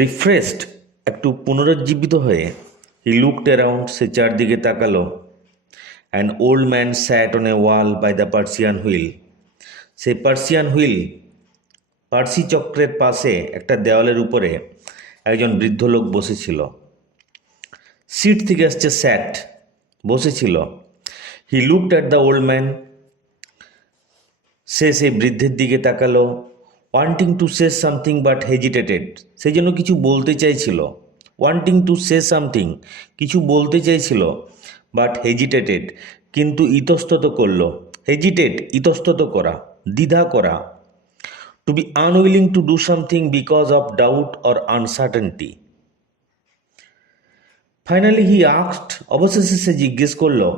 Refreshed, একটু পুনরুজ্জীবিত হয়ে হি লুকড অ্যারাউন্ড, সে চারদিকে তাকালো। An old man sat on a wall by the Persian wheel. সেই পার্সিয়ান হুইল, পার্সি চক্রের পাশে একটা দেওয়ালের উপরে একজন বৃদ্ধ লোক বসেছিল। সিট থেকে আসছে স্যাট, বসেছিল। He looked at the old man, সে সেই বৃদ্ধের দিকে তাকালো। Wanting to say something but hesitated, সে যেন কিছু বলতে চাইছিল। ওয়ান্টিং টু সে সামথিং, কিছু বলতে চাইছিল, বাট হেজিটেটেড, কিন্তু ইতস্তত করলো। হেজিটেট, ইতস্তত করা, দ্বিধা করা। To be unwilling to do something because of doubt or uncertainty. Finally he asked, অবশেষে সে জিজ্ঞেস করলো,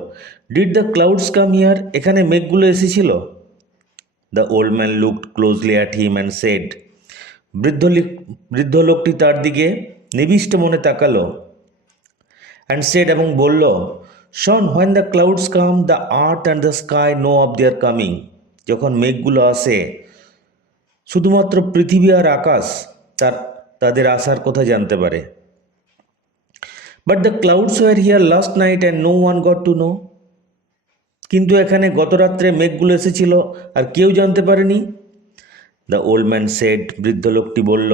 did the clouds come here, এখানে মেঘগুলো এসেছিল? The old man looked closely at him and said, বৃদ্ধ লোকটি তার দিকে নিবিষ্ট মনে তাকালো। অ্যান্ড সেড, এবং বলল, শন, when the clouds come the earth and the sky know of their coming, যখন মেঘগুলো আসে শুধুমাত্র পৃথিবী আর আকাশ তাদের আসার কথা জানতে পারে। But the clouds were here last night and no one got to know, কিন্তু এখানে গত রাত্রে মেঘগুলো এসেছিল আর কেউ জানতে পারেনি। দ্য ওল্ড ম্যান সেড, বৃদ্ধ লোকটি বলল,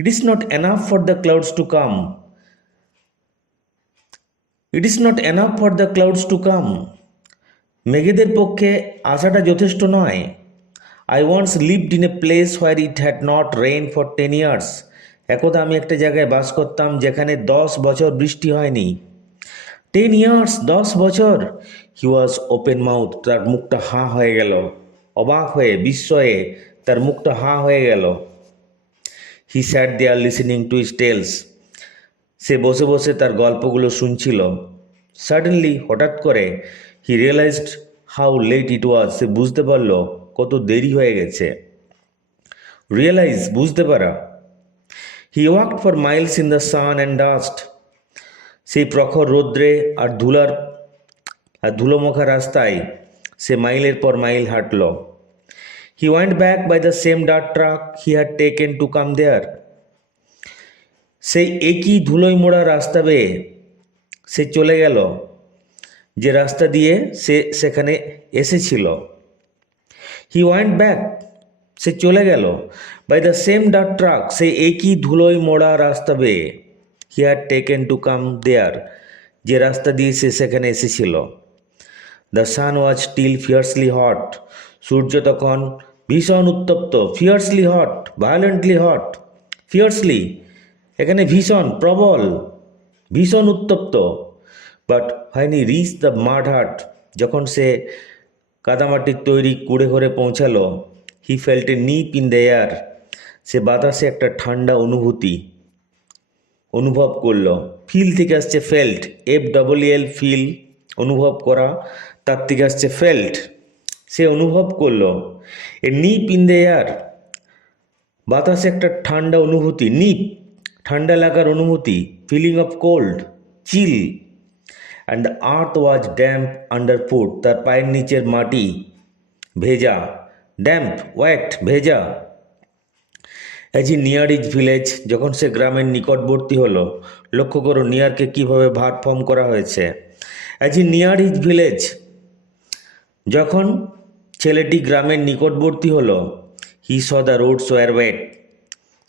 it is not enough for the clouds to come, it is not enough for the clouds to come, মেঘেদের পক্ষে আসাটা যথেষ্ট নয়। I once lived in a place where it had not rain for 10 years, একদা আমি একটা জায়গায় বাস করতাম যেখানে 10 বছর বৃষ্টি হয়নি। 10 ইয়ার্স, 10 বছর। হি ওয়াজ ওপেন মাউথ, তার মুখটা হাঁ হয়ে গেল, অবাক হয়ে, বিস্ময়ে তার মুখটা হাঁ হয়ে গেল। He sat there listening to his tales, সে বসে বসে তার গল্পগুলো শুনছিল। সাডেনলি, হঠাৎ করে, he realised how late it was, সে বুঝতে পারল কত দেরি হয়ে গেছে। রিয়েলাইজ, বুঝতে পারা। He walked for miles in the sun and dust, সেই প্রখর রৌদ্রে আর ধুলোমাখা রাস্তায় সে মাইলের পর মাইল হাঁটল। He went back by the same dirt track he had taken to come দেয়ার, সেই একই ধুলোয় মোড়া রাস্তা বেয়ে সে চলে গেল যে রাস্তা দিয়ে সে সেখানে এসেছিল। হি ওয়েন্ট ব্যাক, সে চলে গেল, by the same dirt track, সেই একই ধুলোয় মোড়া রাস্তা বেয়ে, he had taken to come there, যে রাস্তা দিয়ে সে সেখানে এসেছিল। The sun was still fiercely hot, সূর্য তখন ভীষণ উত্তপ্ত। Fiercely hot, violently hot. Fiercely, এখানে ভীষণ, প্রবল, ভীষণ উত্তপ্ত। But when he reach the mud hut, যখন সে কাদামাটির তৈরি কুড়ে ঘরে পৌঁছালো, he felt a nip in the air, সে বাতাসে একটা ঠান্ডা অনুভব করলো। ফিল থেকে আসছে ফেল্ট, FEEL, ফিল, অনুভব করা, তার থেকে আসছে ফেল্ট, সে অনুভব করলো। A nip in the air, বাতাসে একটা ঠান্ডা অনুভূতি, নিপ, ঠান্ডা লাগার অনুভূতি, feeling of cold, chill. And the earth was damp under foot, তার পায়ের নিচের মাটি ভেজা, ড্যাম্প, ওয়েট, ভেজা। As he near his village, যখন সে গ্রামের নিকটবর্তী হলো, লক্ষ্য করো নিয়ারকে কীভাবে ভার্ব ফর্ম করা হয়েছে। As he near his village, যখন ছেলেটি গ্রামের নিকটবর্তী হলো, he saw the roads were wet,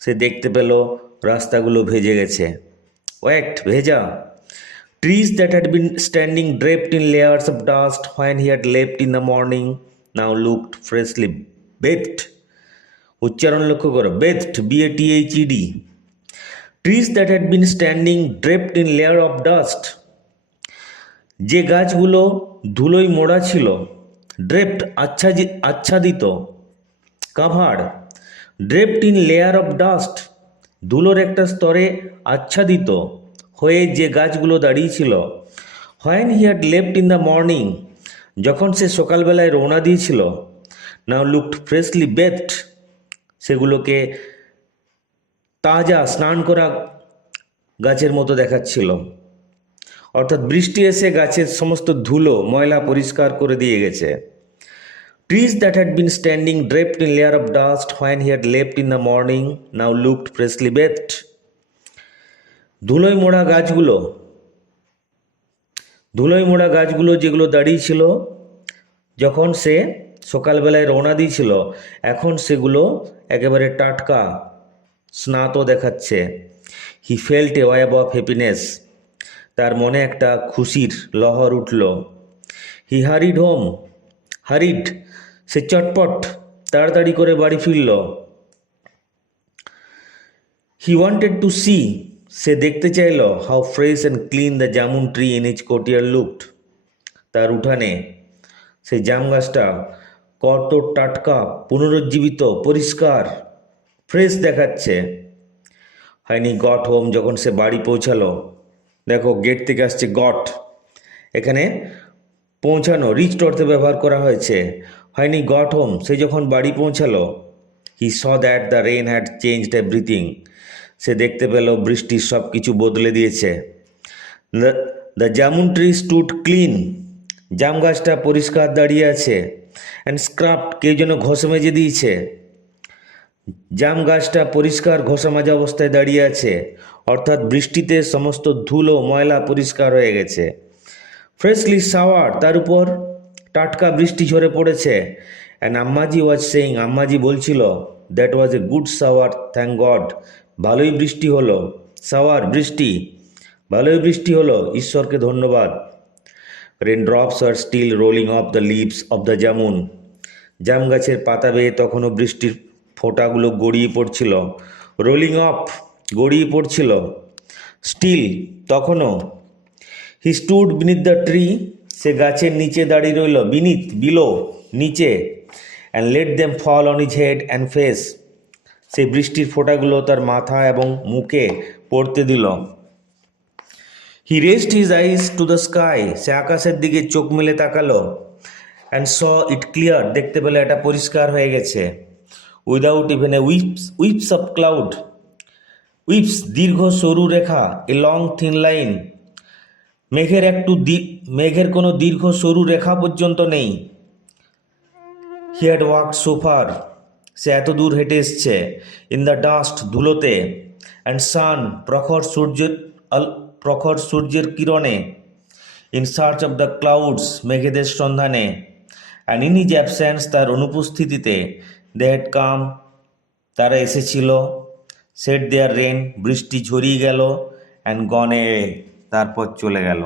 সে দেখতে পেল রাস্তাগুলো ভেজে গেছে। ওয়েট, ভেজা। Trees that had been standing draped in layers of dust when he had left in the morning now looked freshly bathed, উচ্চারণ লক্ষ্য করো, bathed, BATHED। Trees that had been standing draped in layer of dust, যে গাছগুলো ধুলোয় মোড়া ছিল, ড্রেপড, আচ্ছাদিত, cover, draped in layer of dust, ধুলোর একটা স্তরে আচ্ছাদিত হয়ে যে গাছগুলো দাঁড়িয়েছিল। When he had left in the morning, যখন সে সকালবেলায় রওনা দিয়েছিল, নাও লুকড ফ্রেশলি বেথড, সেগুলোকে তাজা, স্নান করা গাছের মতো দেখাচ্ছিল। অর্থাৎ বৃষ্টি এসে গাছের সমস্ত ধুলো, ময়লা পরিষ্কার করে দিয়ে গেছে। Trees that had been standing draped in layer of dust when he had left in the morning now looked freshly bathed. ধুলোয় মোড়া গাছগুলো যেগুলো দাঁড়িয়েছিল যখন সে সকালবেলায় রওনা দিয়েছিল, এখন সেগুলো একেবারে টাটকা স্নাত দেখাচ্ছে। হি felt A wave of happiness, তার মনে একটা খুশির লহর উঠল। হি হারিড, সে চটপট তাড়াতাড়ি করে বাড়ি ফিরল। হি ওয়ান্টেড টু সি, সে দেখতে চাইল how fresh and clean the jamun tree in his courtyard looked, তার উঠানে সেই জাম গাছটা কত টাটকা, পুনরুজ্জীবিত, পরিষ্কার, ফ্রেশ দেখাচ্ছে। হয়নি গট হোম, যখন সে বাড়ি পৌঁছালো, দেখো গেট থেকে আসছে গট, এখানে পৌঁছানো রিচড অর্থে ব্যবহার করা হয়েছে। হয়নি গট হোম, সে যখন বাড়ি পৌঁছালো, he saw that the rain had changed everything, সে দেখতে পেল বৃষ্টির সব কিছু বদলে দিয়েছে। The jamun tree stood clean, জাম গাছটা পরিষ্কার দাঁড়িয়ে আছে। অ্যান্ড স্ক্রাফট, কেউ যেন ঘষে মেজে দিয়েছে। জাম গাছটা পরিষ্কার ঘষা মাজা অবস্থায় দাঁড়িয়ে আছে, অর্থাৎ বৃষ্টিতে সমস্ত ধুলো ময়লা পরিষ্কার হয়ে গেছে। ফ্রেশলি শাওয়ার, তার উপর টাটকা বৃষ্টি ঝরে পড়েছে। অ্যান্ড আম্মাজি ওয়াজ সেইং, আম্মাজি বলছিল, that was a good shower, thank god, ভালোই বৃষ্টি হলো। শাওয়ার, বৃষ্টি, ভালোই বৃষ্টি হলো, ঈশ্বরকে ধন্যবাদ। Rain drops are still rolling off the leaves of the jamun, জাম গাছের পাতা বেয়ে তখনও বৃষ্টির ফোঁটাগুলো গড়িয়ে পড়ছিল। রোলিং অফ, গড়িয়ে পড়ছিল। স্টিল, তখনও। He stood beneath the tree, সে গাছের নিচে দাঁড়িয়ে রইল। বিনিথ, বিলো, নিচে। And let them fall on his head and face, সেই বৃষ্টির ফোঁটাগুলো তার মাথা এবং মুখে পড়তে দিল। He raised his eyes to the sky, সে আকাশের দিকে চোখ মেলে তাকালো। অ্যান্ড স ইট ক্লিয়ার, দেখতে পেলে এটা পরিষ্কার হয়ে গেছে। Without even a wisps of cloud, wisps দীর্ঘ সরু রেখা, এ লং থিন লাইন, মেঘের কোনো দীর্ঘ সরু রেখা পর্যন্ত নেই। He had walked so far, সে এত দূর হেঁটে এসছে। ইন দ্য ডাস্ট, ধুলোতে। অ্যান্ড সান, প্রখর সূর্যের কিরণে। In search of the clouds, মেঘেদের সন্ধানে। অ্যান্ড ইন হিজ অ্যাবসেন্স, তার অনুপস্থিতিতে। দে হ্যাড কাম, তারা এসেছিল। সেট দেয়ার রেন, বৃষ্টি ঝরিয়ে গেল। অ্যান্ড গন এ, তারপর চলে গেল।